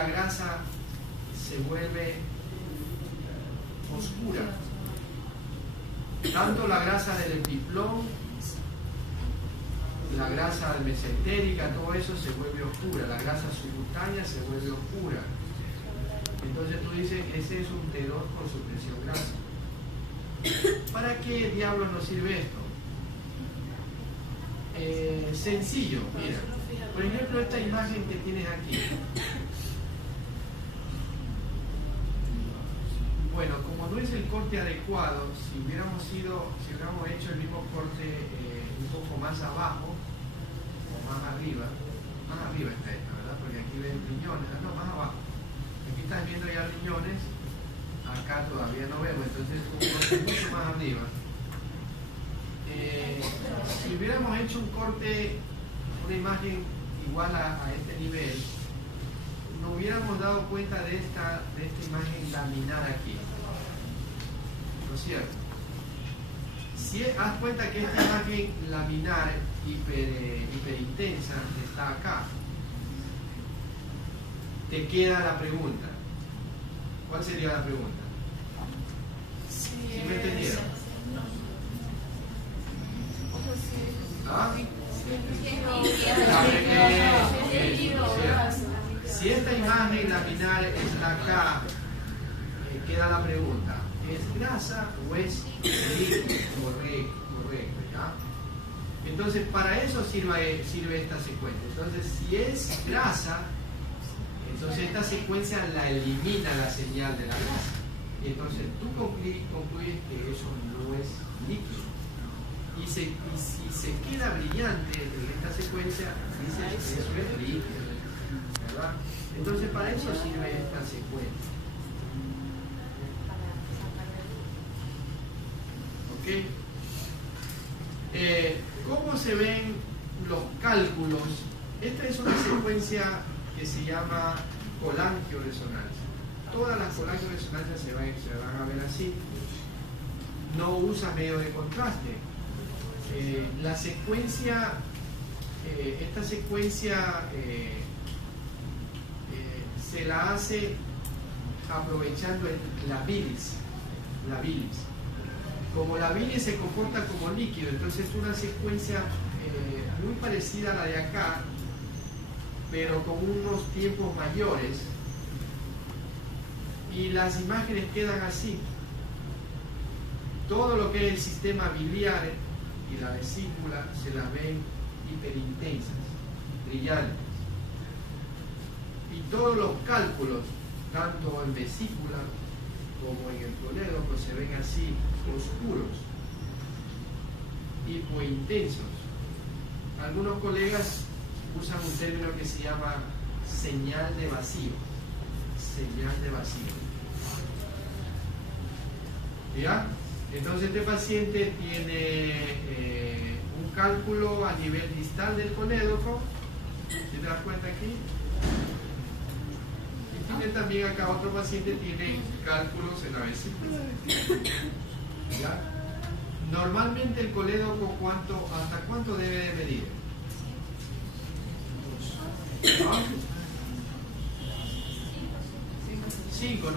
la grasa se vuelve oscura. Tanto la grasa del epiplón, la grasa mesentérica, todo eso se vuelve oscura. La grasa subcutánea se vuelve oscura. Entonces tú dices, ese es un T2 con supresión grasa. ¿Para qué diablos nos sirve esto? Sencillo, mira. Por ejemplo, esta imagen que tienes aquí. Bueno, como no es el corte adecuado, si hubiéramos hecho el mismo corte un poco más abajo o más arriba está esta, ¿verdad? Porque aquí ven riñones, no, más abajo. Aquí estás viendo ya riñones, acá todavía no vemos, entonces un corte mucho más arriba. Si hubiéramos hecho un corte, una imagen igual a este nivel, nos hubiéramos dado cuenta de esta imagen laminar aquí, ¿no es cierto? Si haz cuenta que esta imagen laminar hiperintensa está acá, te queda la pregunta. ¿Cuál sería la pregunta? ¿Sí me entendieron? ¿Ah? Si esta imagen laminar está acá, queda la pregunta, ¿es grasa o es líquido? Correcto, ¿ya? Entonces para eso sirve esta secuencia. Entonces si es grasa, entonces esta secuencia la elimina la señal de la grasa. Y entonces tú concluyes que eso no es líquido. Y si se queda brillante en esta secuencia, dices que eso es líquido, ¿verdad? Entonces para eso sirve esta secuencia. ¿Ok? ¿Cómo se ven los cálculos? Esta es una secuencia que se llama colangioresonancia. Todas las colangioresonancias se van a ver así. No usa medio de contraste. La secuencia, esta secuencia se la hace aprovechando la bilis. Como la bilis se comporta como líquido, entonces es una secuencia muy parecida a la de acá, pero con unos tiempos mayores, y las imágenes quedan así. Todo lo que es el sistema biliar y la vesícula se las ven hiperintensas, brillantes, y todos los cálculos, tanto en vesícula como en el colédoco, se ven así, oscuros, hipointensos. Algunos colegas usan un término que se llama señal de vacío. ¿Ya? Entonces este paciente tiene un cálculo a nivel distal del colédoco, ¿te das cuenta aquí? Y tiene también acá otro paciente, tiene cálculos en la vesícula. ¿Ya? Normalmente el colédoco, ¿hasta cuánto debe de medir? ¿No? 5 o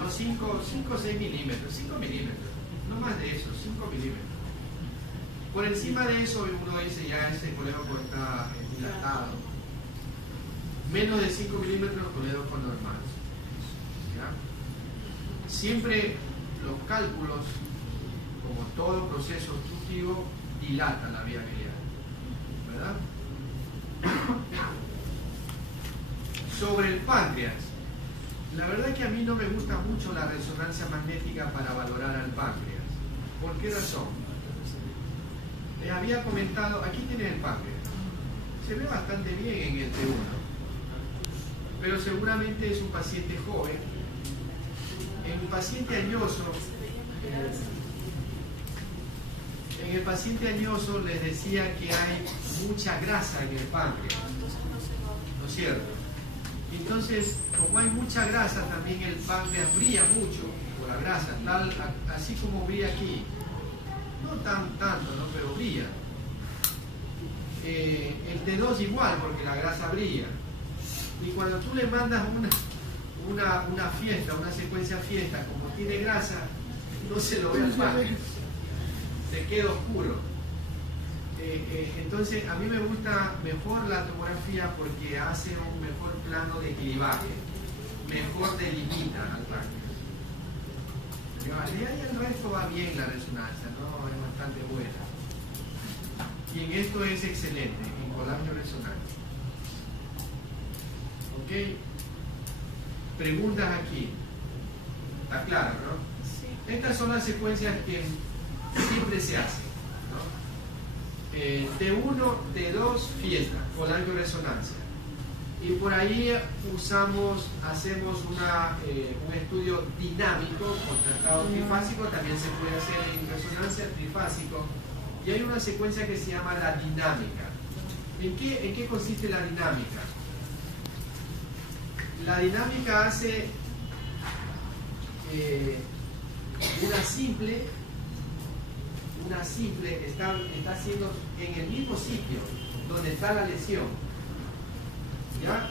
6 milímetros, 5 milímetros, no más de eso, 5 milímetros. Por encima de eso uno dice ya ese colédoco está dilatado. Menos de 5 milímetros, colédoco normal. ¿Ya? Siempre los cálculos, como todo proceso obstructivo, dilatan la vía biliar, ¿verdad? Sobre el páncreas, la verdad es que a mí no me gusta mucho la resonancia magnética para valorar al páncreas. ¿Por qué razón? Les había comentado, aquí tienen el páncreas, se ve bastante bien en el T1, pero seguramente es un paciente joven. En el paciente añoso les decía que hay mucha grasa en el páncreas, ¿no es cierto? Entonces, como hay mucha grasa, también el páncreas brilla mucho por la grasa, así como brilla aquí. No tanto, ¿no? Pero brilla. El T2 igual, porque la grasa brilla. Y cuando tú le mandas una fiesta, una secuencia fiesta, como tiene grasa, no se lo ve al padre, se queda oscuro. Entonces a mí me gusta mejor la tomografía porque hace un mejor plano de clivaje, mejor delimita al parque. Y ahí el resto va bien la resonancia, ¿no? Es bastante buena. Y en esto es excelente, en colagio resonante. ¿Ok? Preguntas aquí. ¿Está claro, no? Sí. Estas son las secuencias que siempre se hacen, ¿no? T1, T2, fiesta, colagio resonancia. Y por ahí hacemos un estudio dinámico con tratado trifásico, también se puede hacer en resonancia trifásico. Y hay una secuencia que se llama la dinámica. ¿En qué consiste la dinámica? La dinámica hace una simple está haciendo en el mismo sitio donde está la lesión, ¿ya?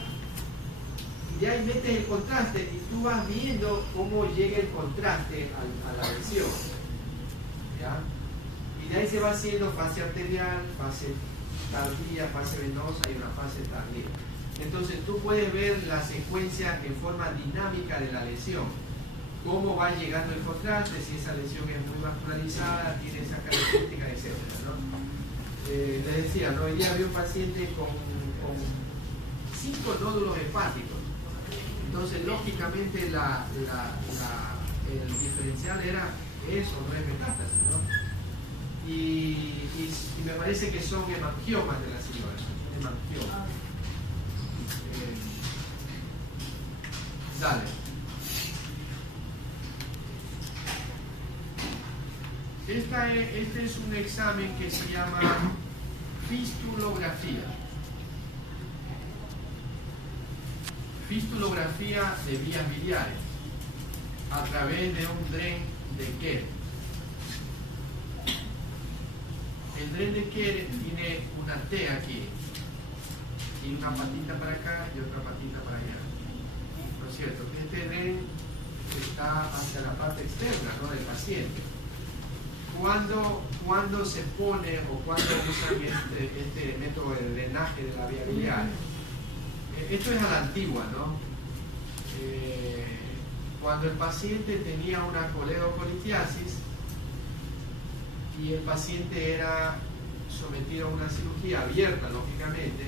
Y ahí metes el contraste y tú vas viendo cómo llega el contraste a la lesión, ¿ya? Y de ahí se va haciendo fase arterial, fase tardía, fase venosa y una fase tardía. Entonces tú puedes ver la secuencia en forma dinámica de la lesión, cómo va llegando el contraste, si esa lesión es muy vascularizada, tiene esa característica, etc., ¿no? Les decía, ¿no? Hoy día había un paciente con 5 nódulos hepáticos. Entonces, lógicamente, el diferencial era eso, no es metástasis, ¿no? Y me parece que son hemangiomas de la señora, hemangiomas. Dale. Este es un examen que se llama fistulografía. Fistulografía de vías biliares a través de un dren de Kerr. El dren de Kerr tiene una T aquí y una patita para acá y otra patita para allá. ¿No es cierto? Este dren está hacia la parte externa, ¿no?, del paciente. Cuando se pone o cuando usan este método de drenaje de la vía biliar, esto es a la antigua, ¿no? Cuando el paciente tenía una coledocolitiasis y el paciente era sometido a una cirugía abierta, lógicamente,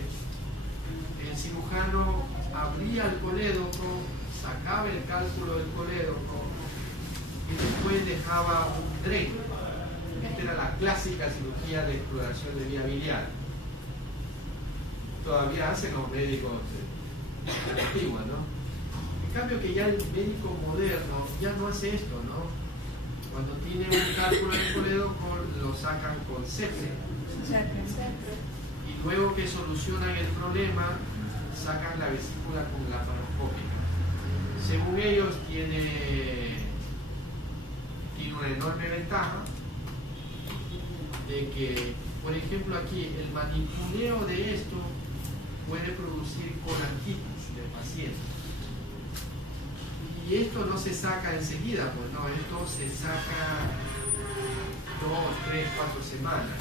el cirujano abría el colédoco, sacaba el cálculo del colédoco y después dejaba un dren. Esta era la clásica cirugía de exploración de vía biliar. Todavía hacen los médicos de la antigua, ¿no? En cambio que ya el médico moderno ya no hace esto, ¿no? Cuando tiene un cálculo del colédoco lo sacan con sepsia. Y luego que solucionan el problema, sacan la vesícula con laparoscópica. Según ellos tiene una enorme ventaja de que, por ejemplo, aquí el manipuleo de esto puede producir colangitis del paciente. Y esto no se saca enseguida, pues no, esto se saca 2, 3, 4 semanas.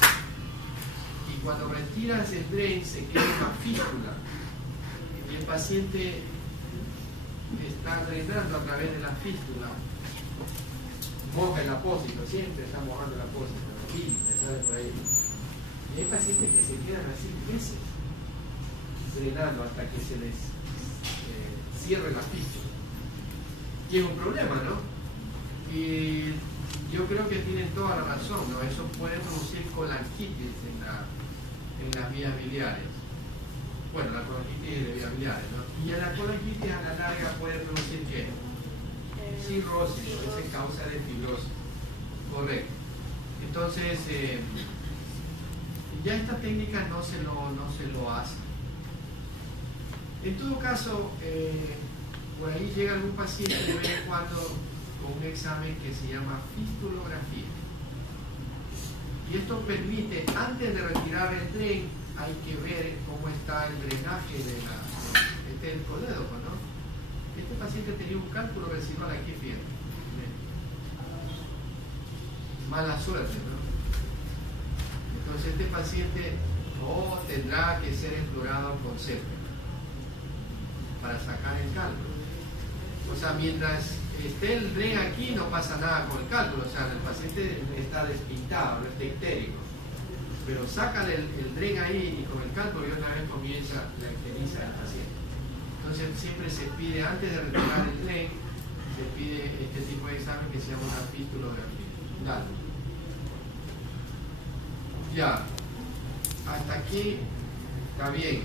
Y cuando retiras el dren se queda una fístula y el paciente está drenando a través de la fístula. Moja el apósito, siempre está mojando el apósito, y me sale por ahí. Y hay pacientes que se quedan así meses drenando hasta que se les cierre la fístula. Y es un problema, ¿no? Y yo creo que tienen toda la razón, ¿no? Eso puede producir colangitis en las vías biliares. Bueno, la colangitis de vías biliares, ¿no? Y la colangitis a la larga puede producir ¿qué? Cirrosis, es causa de fibrosis. Correcto. Entonces, ya esta técnica no se lo hace. En todo caso, por ahí llega algún paciente de vez en cuando con un examen que se llama fistulografía. Y esto permite, antes de retirar el dren, hay que ver cómo está el drenaje del colédoco, ¿no? Este paciente tenía un cálculo residual aquí, fíjate. Mala suerte, ¿no? Entonces este paciente tendrá que ser explorado con CEPE para sacar el cálculo. O sea, mientras esté el DREN aquí no pasa nada con el cálculo, o sea, el paciente está despintado, no está ictérico. Pero sácale el DREN ahí y con el cálculo y una vez comienza la ictericia del paciente. Entonces siempre se pide, antes de retirar el DREN, se pide este tipo de examen que se llama una fistulografía. Ya, hasta aquí está bien.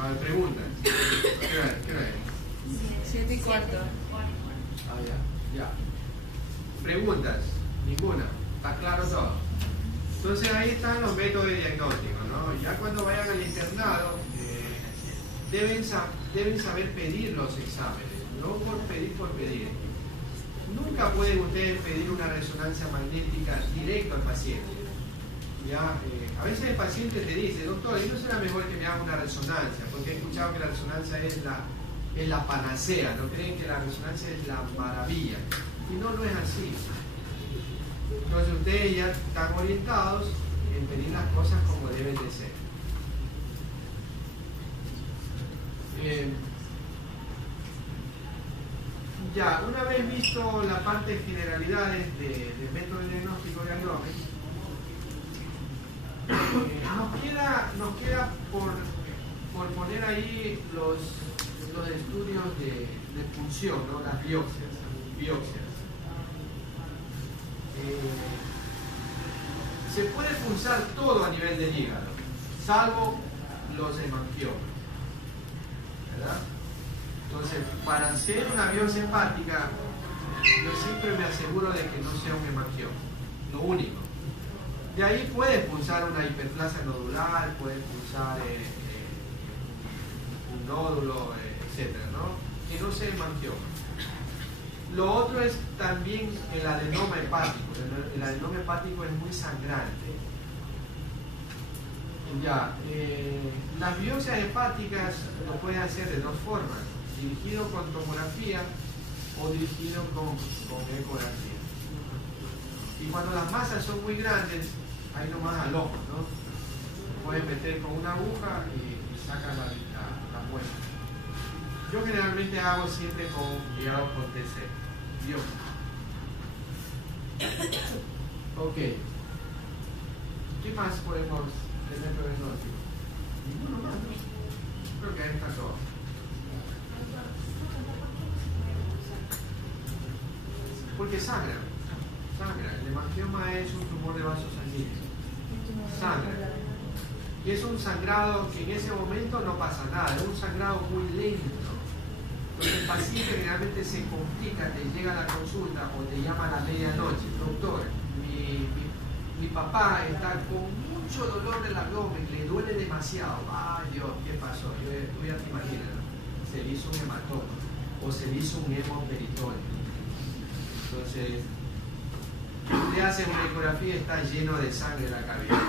A ver, preguntas. ¿Qué hora es? 7:15. Ah, ya. Preguntas, ninguna. ¿Está claro todo? Entonces ahí están los métodos de diagnóstico, ¿no? Ya cuando vayan al internado, deben saber pedir los exámenes, no por pedir. Nunca pueden ustedes pedir una resonancia magnética directo al paciente. Ya, a veces el paciente te dice, doctor, ¿y no será mejor que me haga una resonancia? Porque he escuchado que la resonancia es la panacea, no creen que la resonancia es la maravilla. Y no es así. Entonces ustedes ya están orientados en pedir las cosas como deben de ser. Ya, una vez visto la parte de generalidades del método de diagnóstico de Aglomex, nos queda por poner ahí los estudios de punción, ¿no? Las biopsias. Se puede punzar todo a nivel del hígado, salvo los hemangiomas, ¿verdad? Entonces, para hacer una biopsia hepática, yo siempre me aseguro de que no sea un hemangioma, lo único. De ahí puedes pulsar una hiperplasia nodular, puedes pulsar un nódulo, etcétera, ¿no? Que no sea hemangioma. Lo otro es también el adenoma hepático. El adenoma hepático es muy sangrante. Ya, las biopsias hepáticas lo pueden hacer de dos formas: dirigido con tomografía o dirigido con ecografía. Y cuando las masas son muy grandes, ahí nomás al ojo, ¿no? Pueden meter con una aguja y sacan la muestra. Yo generalmente hago siempre guiado con TC. Dios. Ok. ¿Qué más podemos tener por el norte? Ninguno más, ¿no? Creo que ahí está todo. Porque sangra. El hemangioma es un tumor de vasos sanguíneos. Sangra. Y es un sangrado que en ese momento no pasa nada, es un sangrado muy lento. Entonces el paciente generalmente se complica, te llega a la consulta o te llama a la medianoche: doctor, mi papá está con mucho dolor del abdomen, le duele demasiado. Ay Dios, ¿qué pasó? Tú ya te imaginas, ¿no? Se le hizo un hematoma o se le hizo un hemoperitoneo. Entonces, le hacen una ecografía y está lleno de sangre en la cavidad.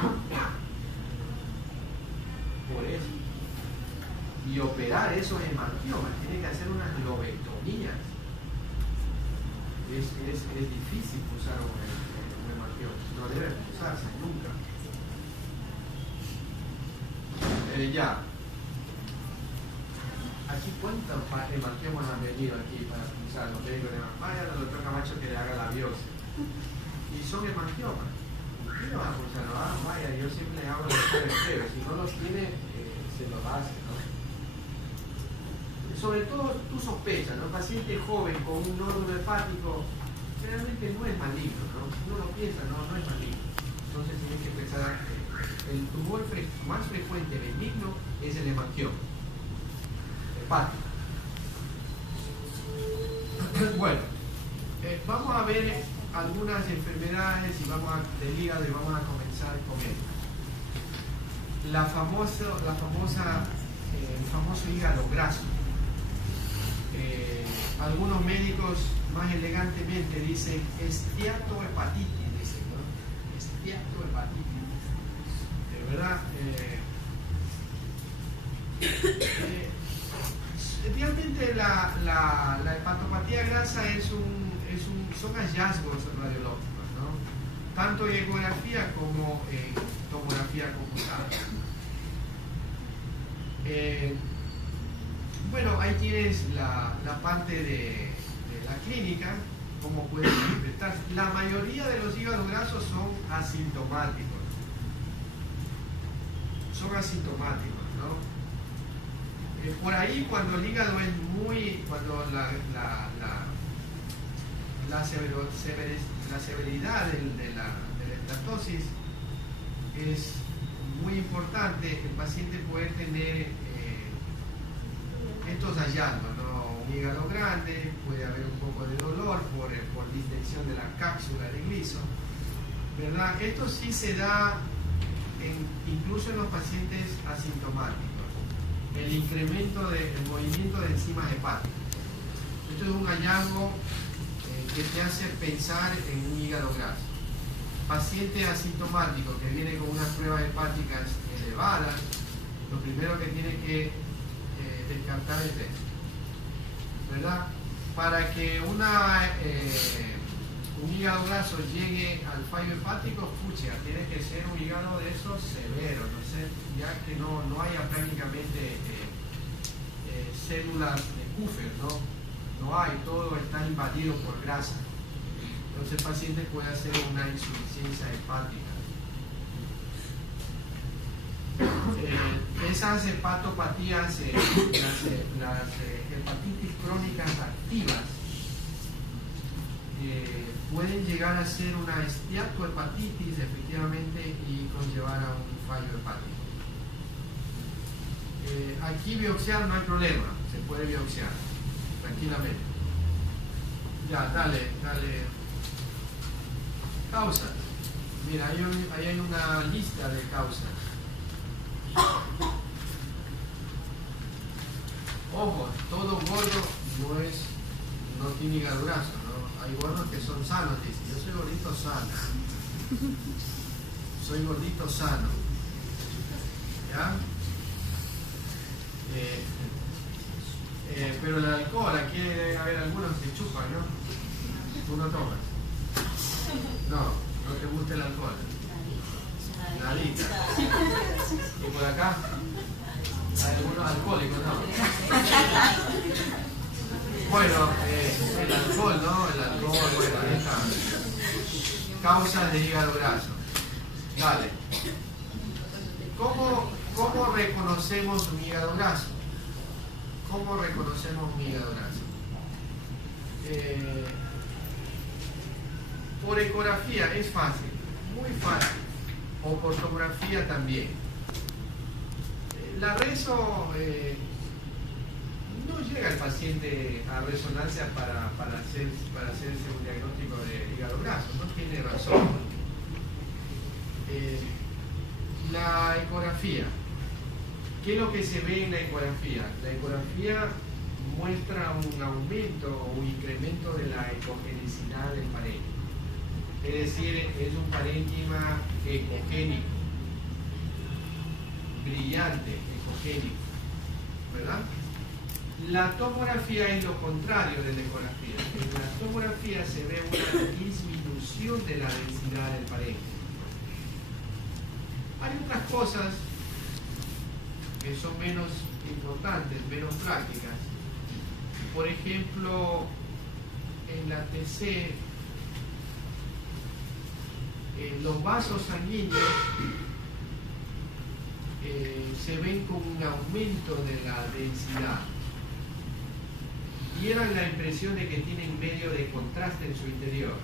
Por eso. Y operar esos hemangiomas, tiene que hacer unas lobectomías. Es difícil usar un hemangioma, no debe usarse nunca. Ya. Aquí cuántos hemangiomas han venido aquí para usar los médicos de vaya al doctor Camacho que le haga la biopsia. Y son hemangiomas. ¿Qué lo van a pulsar? Vaya, yo siempre hago los exámenes. Si no los tiene, se los hace, ¿no? Sobre todo tú sospechas, ¿no? Un paciente joven con un nódulo hepático generalmente no es maligno, ¿no? Uno lo piensa, no es maligno. Entonces tienes que pensar que el tumor más frecuente benigno es el hemangioma hepático. Bueno, vamos a ver algunas enfermedades y del hígado y vamos a comenzar con esto. El famoso hígado graso. Algunos médicos más elegantemente dicen esteatohepatitis, dicen, ¿no? Esteatohepatitis. De verdad, Normalmente la hepatopatía grasa son hallazgos radiológicos, ¿no? Tanto en ecografía como en tomografía computada. Bueno, ahí tienes la parte de la clínica, cómo pueden manifestarse. La mayoría de los hígados grasos son asintomáticos. Son asintomáticos, ¿no? Por ahí, cuando el hígado es cuando la severidad de la estatosis es muy importante, el paciente puede tener estos hallazgos, ¿no? Un hígado grande, puede haber un poco de dolor por distensión de la cápsula de gliso, ¿verdad? Esto sí se da incluso en los pacientes asintomáticos. El incremento del movimiento de enzimas hepáticas. Esto es un hallazgo que te hace pensar en un hígado graso. Paciente asintomático que viene con unas pruebas hepáticas elevadas, lo primero que tiene que descartar es esto, ¿verdad? Para que un hígado graso llegue al fallo hepático, pucha, tiene que ser un hígado de esos severos, no sé, ya que no haya prácticamente células de Kupffer, no hay, todo está invadido por grasa. Entonces el paciente puede hacer una insuficiencia hepática. Esas hepatopatías, las hepatitis crónicas activas, pueden llegar a ser una esteatohepatitis efectivamente y conllevar a un fallo hepático. Aquí biopsiar no hay problema, se puede biopsiar tranquilamente. Ya, dale. Causas. Mira, ahí hay una lista de causas. Ojo, todo gordo no tiene hígado graso, ¿no? Hay gordos que son sanos, dicen. Yo soy gordito sano. Soy gordito sano. ¿Ya? Pero el alcohol, aquí debe haber algunos que chupan, ¿no? ¿Tú no tomas? No te gusta el alcohol. Nadita. ¿Y por acá? Hay algunos alcohólicos, ¿no? Bueno, el alcohol, ¿no? El alcohol, bueno, esta. Causas de hígado graso. Dale. ¿Cómo reconocemos un hígado graso? ¿Cómo reconocemos un hígado graso? Por ecografía es fácil, muy fácil. O por tomografía también. La reso no llega el paciente a resonancia para hacerse un diagnóstico de hígado graso, no tiene razón. La ecografía. ¿Qué es lo que se ve en la ecografía? La ecografía muestra un aumento o un incremento de la ecogenicidad del parénquima. Es decir, es un parénquima ecogénico, brillante, ecogénico, ¿verdad? La tomografía es lo contrario de la ecografía. En la tomografía se ve una disminución de la densidad del parénquima. Hay otras cosas que son menos importantes, menos prácticas. Por ejemplo, en la TC, los vasos sanguíneos se ven con un aumento de la densidad. Dieran la impresión de que tienen medio de contraste en su interior,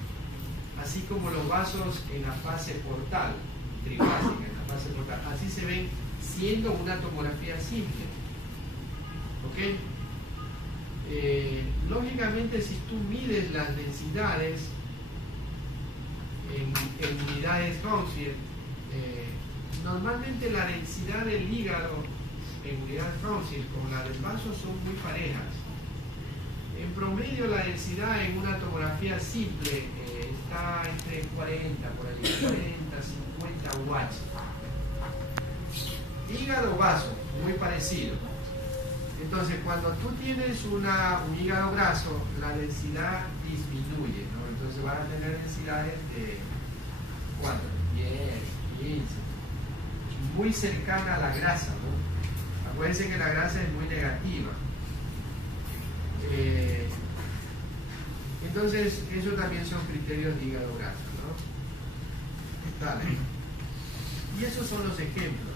así como los vasos en la fase portal, trifásica, en la fase portal, así se ven siendo una tomografía simple. ¿Ok? Lógicamente, si tú mides las densidades en unidades Hounsfield, normalmente la densidad del hígado en unidades Hounsfield con la del vaso son muy parejas. En promedio, la densidad en una tomografía simple está entre 40, por ahí, 40, 50 watts. Hígado vaso, muy parecido. Entonces, cuando tú tienes un hígado graso, la densidad disminuye, ¿no? Entonces van a tener densidades de 4, 10, 15, muy cercana a la grasa, ¿no? Acuérdense que la grasa es muy negativa. Entonces, eso también son criterios de hígado graso, ¿no? Dale. Y esos son los ejemplos.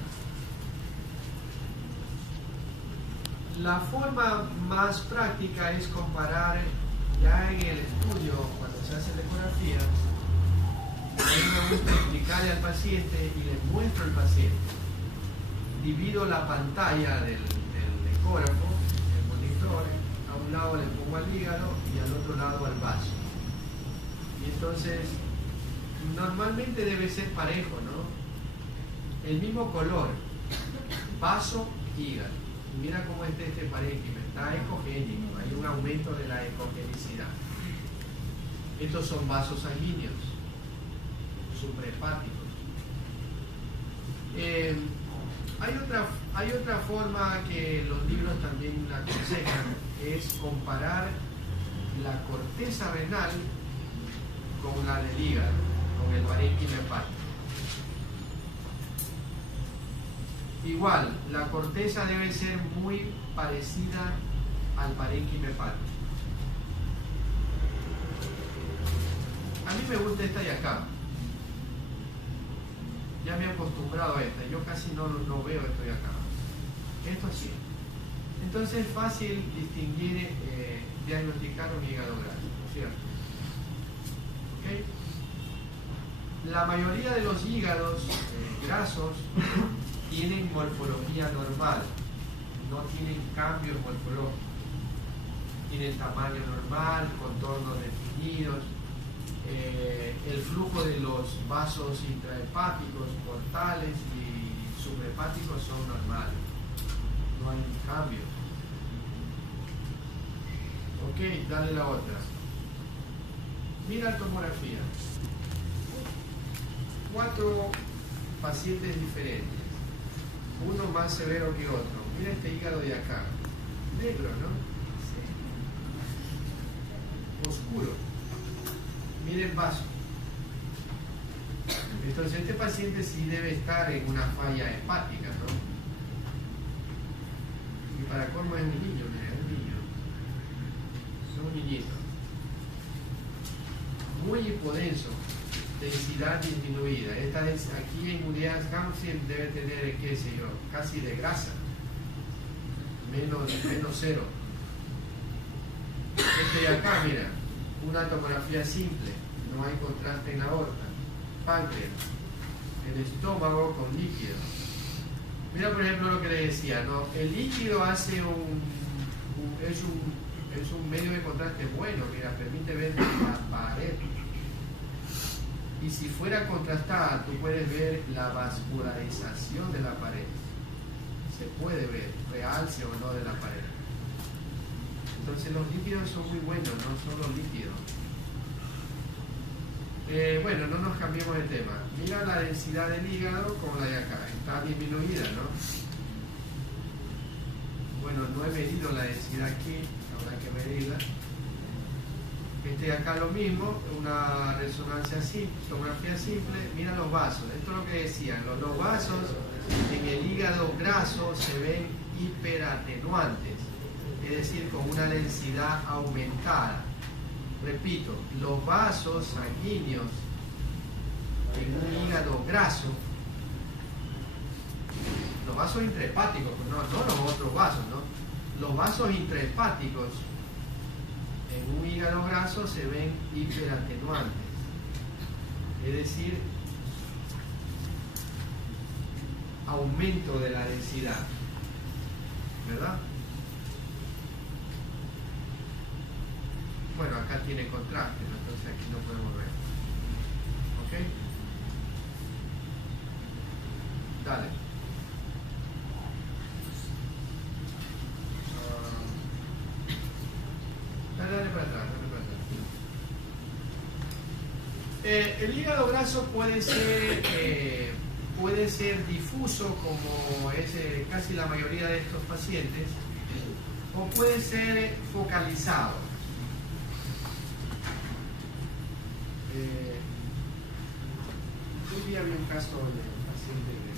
La forma más práctica es comparar ya en el estudio, cuando se hace la ecografía. A mí me gusta explicarle al paciente y le muestro al paciente. Divido la pantalla del ecógrafo, el monitor, a un lado le pongo al hígado y al otro lado al vaso. Y entonces, normalmente debe ser parejo, ¿no? El mismo color, vaso, hígado. Mira cómo es este parénquima, está ecogénico, hay un aumento de la ecogenicidad. Estos son vasos sanguíneos, suprahepáticos. Hay otra forma que los libros también la aconsejan, es comparar la corteza renal con la del hígado, con el parénquima hepático. Igual, la corteza debe ser muy parecida al parénquima hepático. A mí me gusta esta de acá. Ya me he acostumbrado a esta. Yo casi no veo esto de acá. Esto sí. Entonces es fácil distinguir, diagnosticar un hígado graso, ¿cierto? ¿Okay? La mayoría de los hígados grasos tienen morfología normal, no tienen cambios morfológicos, tienen tamaño normal, contornos definidos, el flujo de los vasos intrahepáticos, portales y suprahepáticos son normales, no hay cambios. Ok, dale la otra. Mira la tomografía. 4 pacientes diferentes. Uno más severo que otro. Mira este hígado de acá. Negro, ¿no? Sí. Oscuro. Mira el vaso. Entonces este paciente sí debe estar en una falla hepática, ¿no? Y para colmo es un niño, mira, es un niño. Es un niñito. Muy hipodenso. Densidad disminuida. Aquí en Urias Gamsien debe tener, qué sé yo, casi de grasa, menos 0. Este de acá, mira, una tomografía simple, no hay contraste en la aorta, páncreas, el estómago con líquido. Mira por ejemplo lo que le decía, ¿no? El líquido hace es un medio de contraste bueno, mira, permite ver la pared. Y si fuera contrastada, tú puedes ver la vascularización de la pared. Se puede ver realce o no de la pared. Entonces los líquidos son muy buenos, no solo líquidos. Bueno, no nos cambiemos de tema. Mira la densidad del hígado como la de acá. Está disminuida, ¿no? Bueno, no he medido la densidad aquí, habrá que medirla. Acá lo mismo, una resonancia simple, tomografía simple. Mira los vasos, esto es lo que decían, los vasos en el hígado graso se ven hiperatenuantes, es decir, con una densidad aumentada. Repito, los vasos sanguíneos en un hígado graso, los vasos intrahepáticos, no los otros vasos, ¿no? Los vasos intrahepáticos en un hígado graso se ven hiperatenuantes, es decir, aumento de la densidad, ¿verdad? Bueno, acá tiene contraste, ¿no? Entonces aquí no podemos ver. ¿Ok? Dale. Dale para atrás, dale para atrás. El hígado graso puede ser difuso, como es casi la mayoría de estos pacientes, o puede ser focalizado. Hoy día había un caso de un paciente